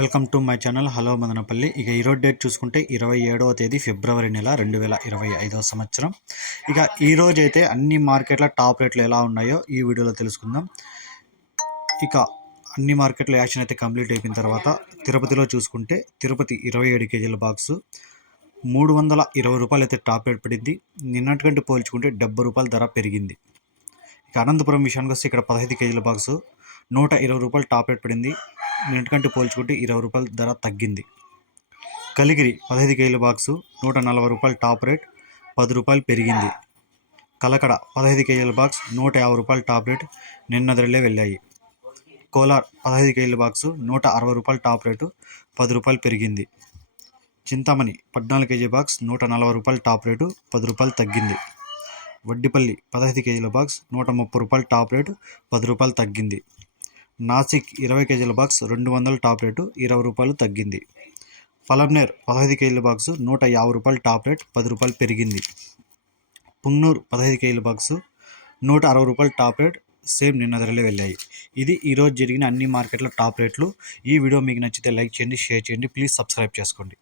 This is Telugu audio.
Welcome to my channel. Hello Madanapalle. ఇక ఈరోజు డేట్ చూసుకుంటే ఇరవై ఏడవ తేదీ ఫిబ్రవరి నెల రెండు వేల ఇరవై ఐదవ సంవత్సరం. ఇక ఈరోజు అయితే అన్ని మార్కెట్ల టాప్ రేట్లు ఎలా ఉన్నాయో ఈ వీడియోలో తెలుసుకుందాం. ఇక అన్ని మార్కెట్ల యాక్షన్ అయితే కంప్లీట్ అయిపోయిన తర్వాత తిరుపతిలో చూసుకుంటే తిరుపతి ఇరవై ఏడు కేజీల బాక్సు మూడు వందల ఇరవై రూపాయలు అయితే టాప్ రేట్ పడింది. నిన్నటికంటే పోల్చుకుంటే డెబ్బై రూపాయల ధర పెరిగింది. ఇక అనంతపురం విషయానికి వస్తే ఇక్కడ పదహైదు కేజీల బాక్సు నూట ఇరవై రూపాయలు టాప్ రేట్ పడింది. నిన్నటికంటే పోల్చుకుంటే ఇరవై రూపాయల ధర తగ్గింది. కలిగిరి పదహైదు కేజీల బాక్సు నూట నలభై రూపాయలు టాప్ రేట్ పది రూపాయలు పెరిగింది. కలకడ పదహైదు కేజీల బాక్స్ నూట యాభై రూపాయలు టాప్ రేట్ నిన్న ధరలే వెళ్ళాయి. కోలార్ పదహైదు కేజీల బాక్సు నూట అరవై రూపాయలు టాప్ రేటు పది రూపాయలు పెరిగింది. చింతామణి పద్నాలుగు కేజీ బాక్స్ నూట నలభై రూపాయలు టాప్ రేటు పది రూపాయలు తగ్గింది. వడ్డిపల్లి పదహైదు కేజీల బాక్స్ నూట ముప్పై రూపాయలు టాప్ రేటు పది రూపాయలు తగ్గింది. నాసిక్ ఇరవై కేజీల బాక్స్ రెండు వందల టాప్ రేటు ఇరవై రూపాయలు తగ్గింది. ఫలంనేర్ పదహైదు కేజీల బాక్స్ నూట యాభై రూపాయలు టాప్ రేట్ పది రూపాయలు పెరిగింది. పుంగనూరు పదహైదు కేజీల బాక్స్ నూట అరవై రూపాయలు టాప్ రేట్ సేమ్ నిన్న ధరలే వెళ్ళాయి. ఇది ఈరోజు జరిగిన అన్ని మార్కెట్ల టాప్ రేట్లు. ఈ వీడియో మీకు నచ్చితే లైక్ చేయండి షేర్ చేయండి ప్లీజ్ సబ్స్క్రైబ్ చేసుకోండి.